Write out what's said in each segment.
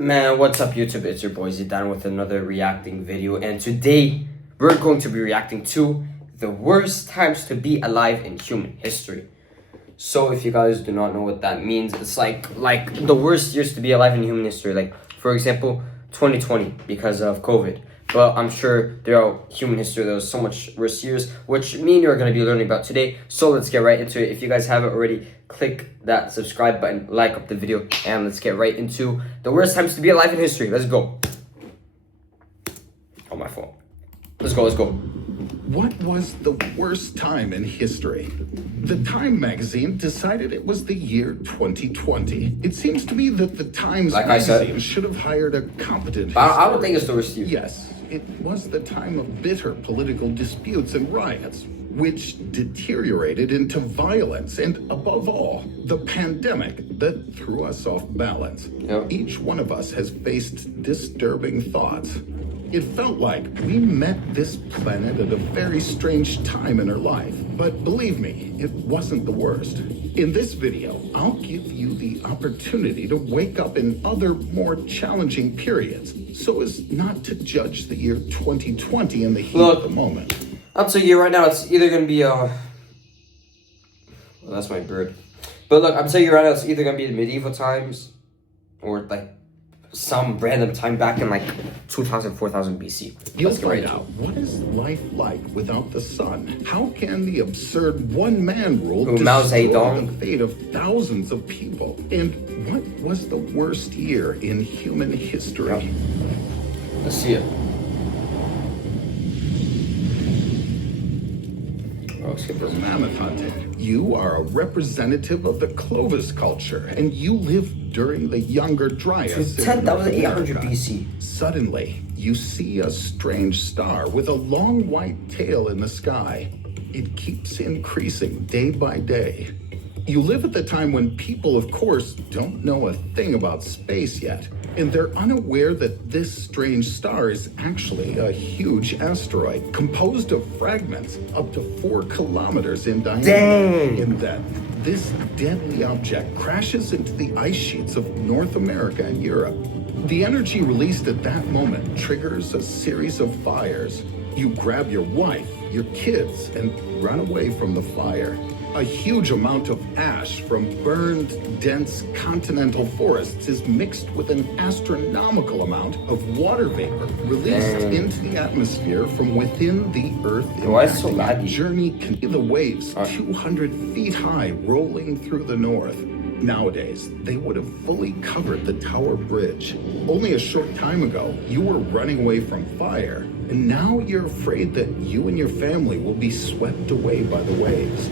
Man, what's up YouTube? It's your boy Zidane with another reacting video, and today we're going to be reacting to the worst times to be alive in human history. So if you guys do not know what that means, it's like the worst years to be alive in human history. Like for example, 2020 because of COVID. But I'm sure throughout human history there was so much worse years, which me and you are going to be learning about today. So let's get right into it. If you guys haven't already, click that subscribe button, like up the video, and let's get right into the worst times to be alive in history. Let's go. Oh, my phone. Let's go. What was the worst time in history? The Time magazine decided it was the year 2020. It seems to me that the Times magazine should have hired a competent I don't think it's the worst year. Yes, it was the time of bitter political disputes and riots, which deteriorated into violence and, above all, the pandemic that threw us off balance. Yep. Each one of us has faced disturbing thoughts. It felt like we met this planet at a very strange time in our life, but believe me, it wasn't the worst. In this video, I'll give you the opportunity to wake up in other, more challenging periods, so as not to judge the year 2020 in the heat of the moment. I'll tell you right now, it's either going to be well, that's my bird. But look, I'm telling you right now, it's either going to be the medieval times or like some random time back in like 2000, 4000 BC. You'll find out, what is life like without the sun? How can the absurd one-man rule destroy the fate of thousands of people? And what was the worst year in human history? Yep. Let's see it. For mammoth hunting, you are a representative of the Clovis culture, and you lived during the Younger Dryas. 10,800 BC. Suddenly, you see a strange star with a long white tail in the sky. It keeps increasing day by day. You live at the time when people, of course, don't know a thing about space yet, and they're unaware that this strange star is actually a huge asteroid composed of fragments up to 4 kilometers in diameter. Dang. And that this deadly object crashes into the ice sheets of North America and Europe. The energy released at that moment triggers a series of fires. You grab your wife, your kids, and run away from the fire. A huge amount of ash from burned, dense continental forests is mixed with an astronomical amount of water vapor released into the atmosphere from within the Earth. Why is it so laggy? Journey can see the waves 200 feet high rolling through the north. Nowadays, they would have fully covered the Tower Bridge. Only a short time ago, you were running away from fire, and now you're afraid that you and your family will be swept away by the waves.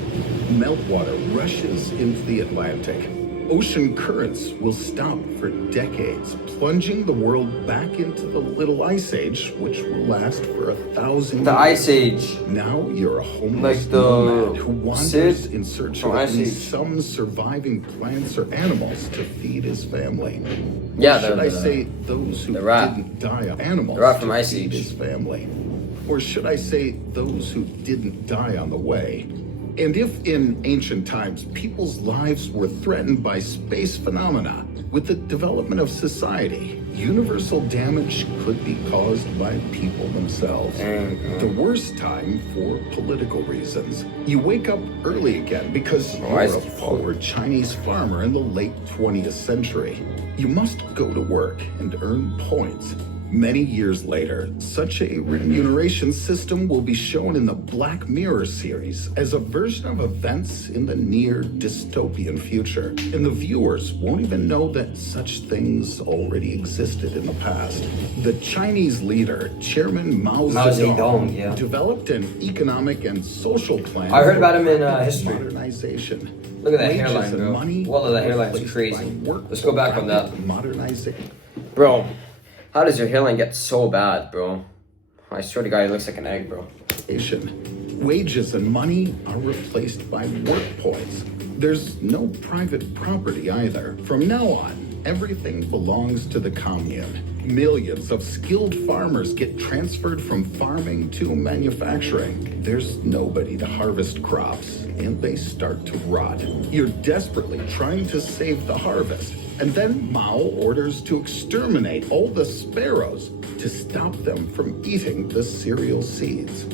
Meltwater rushes into the Atlantic. Ocean currents will stop for decades, plunging the world back into the Little Ice Age, which will last for 1,000 years. The Ice Age. Now you're a homeless nomad who wanders in search of at least some surviving plants or animals to feed his family. Yeah, should I say those who didn't die of animals to feed his family? Or should I say those who didn't die on the way? And if in ancient times people's lives were threatened by space phenomena, with the development of society, universal damage could be caused by people themselves. The worst time for political reasons. You wake up early again because you're a poor Chinese farmer in the late 20th century. You must go to work and earn points. Many years later, such a remuneration system will be shown in the Black Mirror series as a version of events in the near dystopian future, and the viewers won't even know that such things already existed in the past. The Chinese leader, Chairman Mao Zedong, developed an economic and social plan. I heard about him in history. Modernization. Look at that hairline, bro. Well, that hairline's crazy. Let's go back on that. Modernization. Bro. How does your hairline get so bad, bro? I swear to God, it looks like an egg, bro. Wages and money are replaced by work points. There's no private property either. From now on, everything belongs to the commune. Millions of skilled farmers get transferred from farming to manufacturing. There's nobody to harvest crops, and they start to rot. You're desperately trying to save the harvest. And then Mao orders to exterminate all the sparrows to stop them from eating the cereal seeds.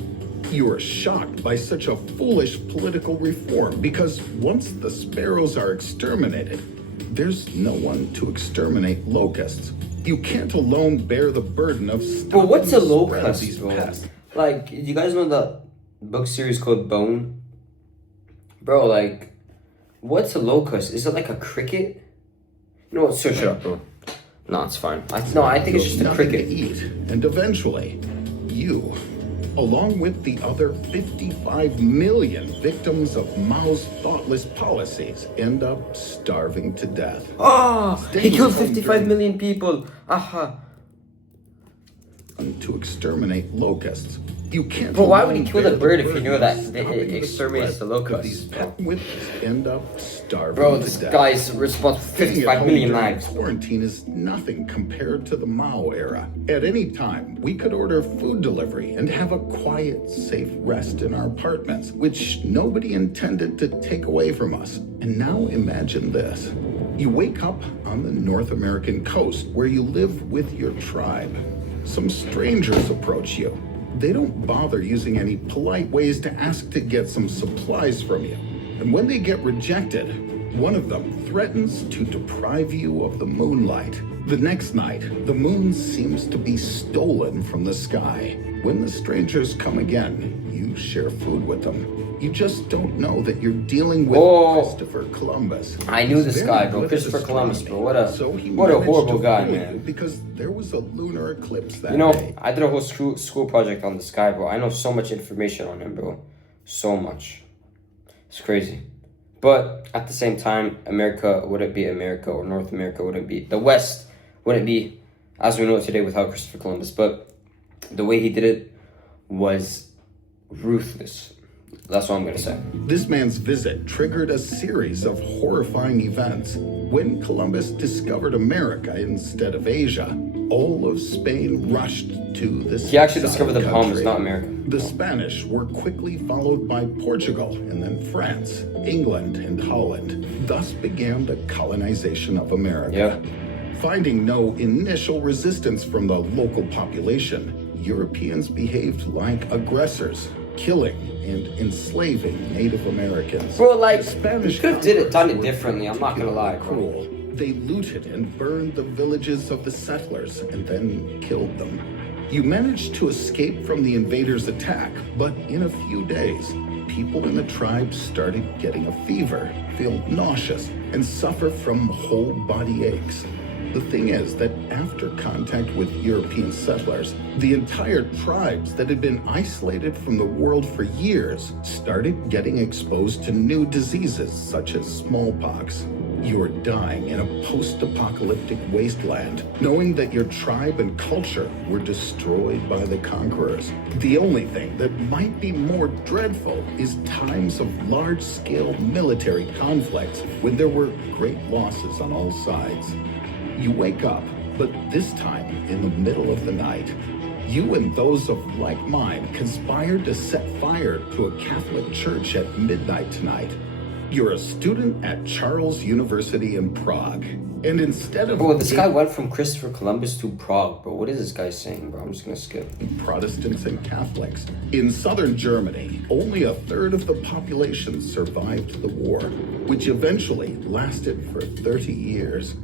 You are shocked by such a foolish political reform because once the sparrows are exterminated, there's no one to exterminate locusts. You can't alone bear the burden of stopping But what's a the spread of locust, these bro? pests. Like, you guys know the book series called Bone? Bro, like, what's a locust? Is it like a cricket? You know what? Search it up, bro. No, it's fine. I think it's just a Nothing cricket. to eat, and eventually, you, along with the other 55 million victims of Mao's thoughtless policies, end up starving to death. Oh, he Staying killed home 55 during- million people. Aha. To exterminate locusts. You can't. But why would he alone kill bear the bird if burden he knew of that stopping it the exterminates the spread of locusts? These pet witnesses end up starving Bro, to this death. guy's responsible for Staying at 55 home million during lives. Quarantine is nothing compared to the Mao era. At any time, we could order food delivery and have a quiet, safe rest in our apartments, which nobody intended to take away from us. And now imagine this. You wake up on the North American coast where you live with your tribe. Some strangers approach you. They don't bother using any polite ways to ask to get some supplies from you. And when they get rejected, one of them threatens to deprive you of the moonlight. The next night, the moon seems to be stolen from the sky. When the strangers come again, you share food with them. You just don't know that you're dealing with Christopher Columbus. I knew He's this very guy, bro. good at Christopher Columbus, bro. What a he what a managed horrible to guy, fool you man. Because there was a lunar eclipse that You know, day. I did a whole school project on this guy, bro. I know so much information on him, bro. So much. It's crazy. But at the same time, America wouldn't be America, or North America wouldn't be. The West wouldn't be as we know it today without Christopher Columbus. But the way he did it was ruthless. That's what I'm going to say. This man's visit triggered a series of horrifying events. When Columbus discovered America instead of Asia, all of Spain rushed to this. He actually discovered the Bahamas, country. not America. The Spanish were quickly followed by Portugal, and then France, England, and Holland. Thus began the colonization of America. Yeah. Finding no initial resistance from the local population, Europeans behaved like aggressors, killing and enslaving Native Americans. Bro, like, The Spanish you could have done it conquerors were differently, I'm not gonna lie, bro. cruel. They looted and burned the villages of the settlers and then killed them. You managed to escape from the invaders' attack, but in a few days, people in the tribe started getting a fever, feel nauseous, and suffer from whole body aches. The thing is that after contact with European settlers, the entire tribes that had been isolated from the world for years started getting exposed to new diseases such as smallpox. You are dying in a post-apocalyptic wasteland, knowing that your tribe and culture were destroyed by the conquerors. The only thing that might be more dreadful is times of large-scale military conflicts when there were great losses on all sides. You wake up, but this time in the middle of the night. You and those of like mind conspired to set fire to a Catholic church at midnight tonight. You're a student at Charles University in Prague, and instead of Bro, this guy went from Christopher Columbus to Prague, bro. What is this guy saying, bro? I'm just gonna skip. Protestants and Catholics. In southern Germany, only a third of the population survived the war, which eventually lasted for 30 years.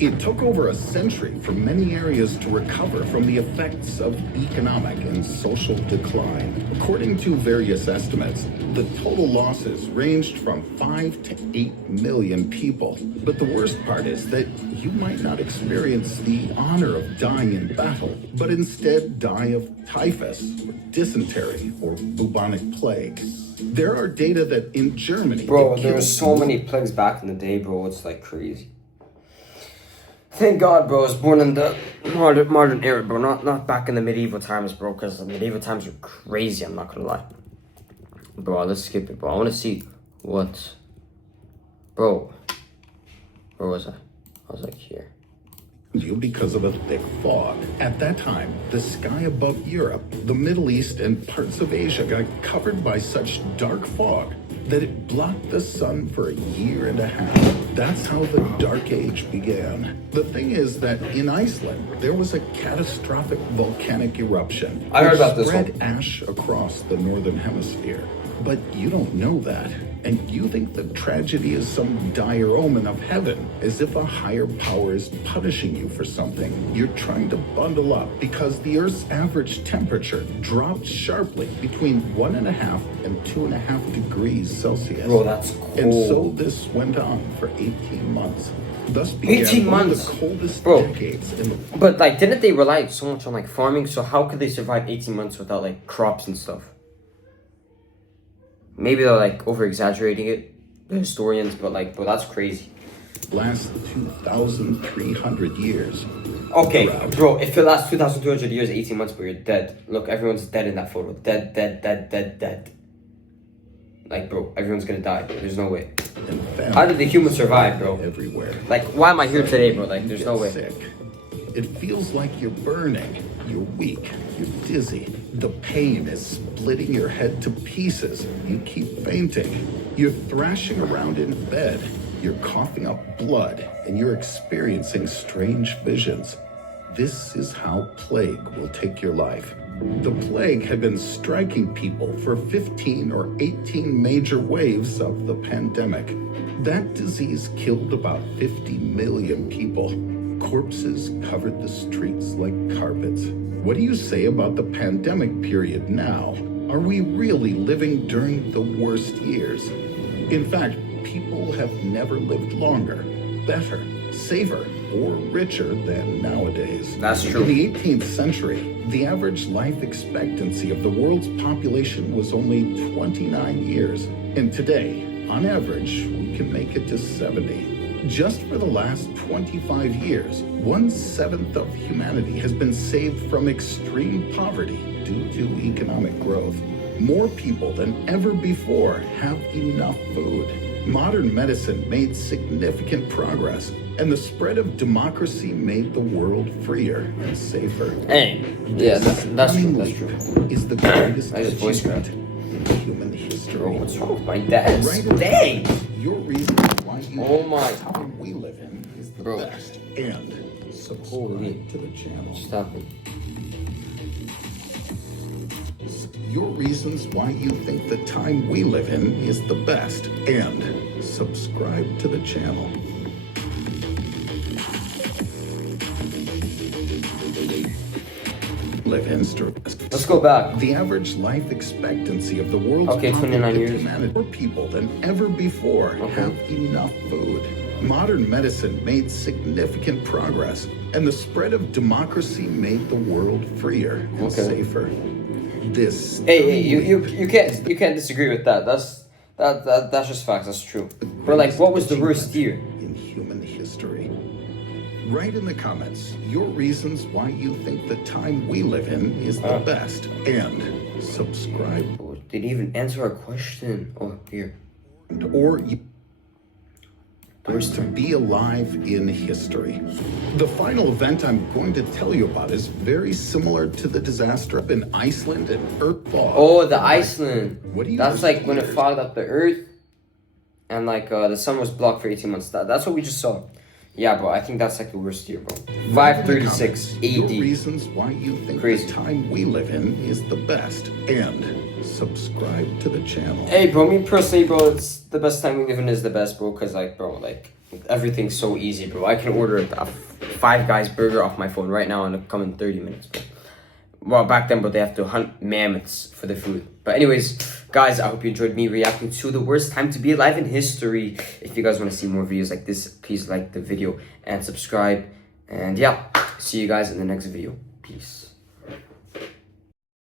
It took over a century for many areas to recover from the effects of economic and social decline. According to various estimates, the total losses ranged from 5 to 8 million people. But the worst part is that you might not experience the honor of dying in battle, but instead die of typhus, or dysentery, or bubonic plague. There are data that in Germany... Bro, there were so many plagues back in the day, bro. It's like crazy. Thank God, bro, I was born in the modern era, bro. Not back in the medieval times, bro, because the medieval times were crazy, I'm not gonna lie. Bro, let's skip it, bro. I want to see what... Bro. Where was I? I was like here. you because of a thick fog. At that time, the sky above Europe, the Middle East, and parts of Asia got covered by such dark fog that it blocked the sun for a year and a half. That's how the Dark Age began. The thing is that in Iceland, there was a catastrophic volcanic eruption. I heard about this one. Spread ash across the northern hemisphere. But you don't know that. And you think the tragedy is some dire omen of heaven, as if a higher power is punishing you for something. You're trying to bundle up because the Earth's average temperature dropped sharply between 1.5 and 2.5 degrees Celsius. Bro, that's cold. And so this went on for 18 months. Thus began 18 one months? of the coldest Bro. decades in the But like, didn't they rely so much on like farming? So how could they survive 18 months without like crops and stuff? Maybe they're like over exaggerating it, the historians, but like, bro, that's crazy. last 2,300 years. Okay, bro, if it lasts 2,200 years, 18 months, but you're dead. Look, everyone's dead in that photo. Dead, dead, dead, dead, dead. Like, bro, everyone's gonna die. There's no way. How did the humans survive, bro? Everywhere. Like, why am I here today, bro? Like, there's no way. Sick. It feels like you're burning. You're weak. You're dizzy. The pain is splitting your head to pieces. You keep fainting. You're thrashing around in bed. You're coughing up blood, and you're experiencing strange visions. This is how plague will take your life. The plague had been striking people for 15 or 18 major waves of the pandemic. That disease killed about 50 million people. Corpses covered the streets like carpets. What do you say about the pandemic period now? Are we really living during the worst years? In fact, people have never lived longer, better, safer, or richer than nowadays. That's true. In the 18th century, the average life expectancy of the world's population was only 29 years. And today, on average, we can make it to 70. Just for the last 25 years, 1/7 of humanity has been saved from extreme poverty due to economic growth. More people than ever before have enough food. Modern medicine made significant progress, and the spread of democracy made the world freer and safer. Hey, yeah, that's true. That's true. Is the greatest I just voice achievement cracked. in human history. Bro, what's wrong with my dad? Right. Dang! Your reason why you Oh my. the time we live in is the Bro. best. And subscribe Holy. to the channel. Stop it. Your reasons why you think the time we live in is the best. And subscribe to the channel. Live in Let's go back. The average life expectancy of the world's 29 years. humanity, more people than ever before have enough food. Modern medicine made significant progress, and the spread of democracy made the world freer and safer. This Hey, you can't disagree with that. That's just facts. That's true. But like, what was the worst year in human history? Write in the comments your reasons why you think the time we live in is the best, and subscribe. Oh, didn't even answer our question. Oh, here. Or you to be alive in history. The final event I'm going to tell you about is very similar to the disaster up in Iceland and Earth fog. Oh, the Iceland. What do you That's like when it years? fogged up the Earth, and like the sun was blocked for 18 months. That's what we just saw. Yeah, bro. I think that's like the worst year, bro. 536 Your AD. reasons why you think Crazy. the time we live in is the best, and subscribe to the channel. Hey, bro. Me personally, bro, it's the best time we live in is the best, bro. Cause like, bro, like everything's so easy, bro. I can order a Five Guys burger off my phone right now and it'll come in 30 minutes, bro. Well, back then, bro, they have to hunt mammoths for the food. But anyways, guys, I hope you enjoyed me reacting to the worst time to be alive in history. If you guys want to see more videos like this, please like the video and subscribe. And yeah, see you guys in the next video. Peace.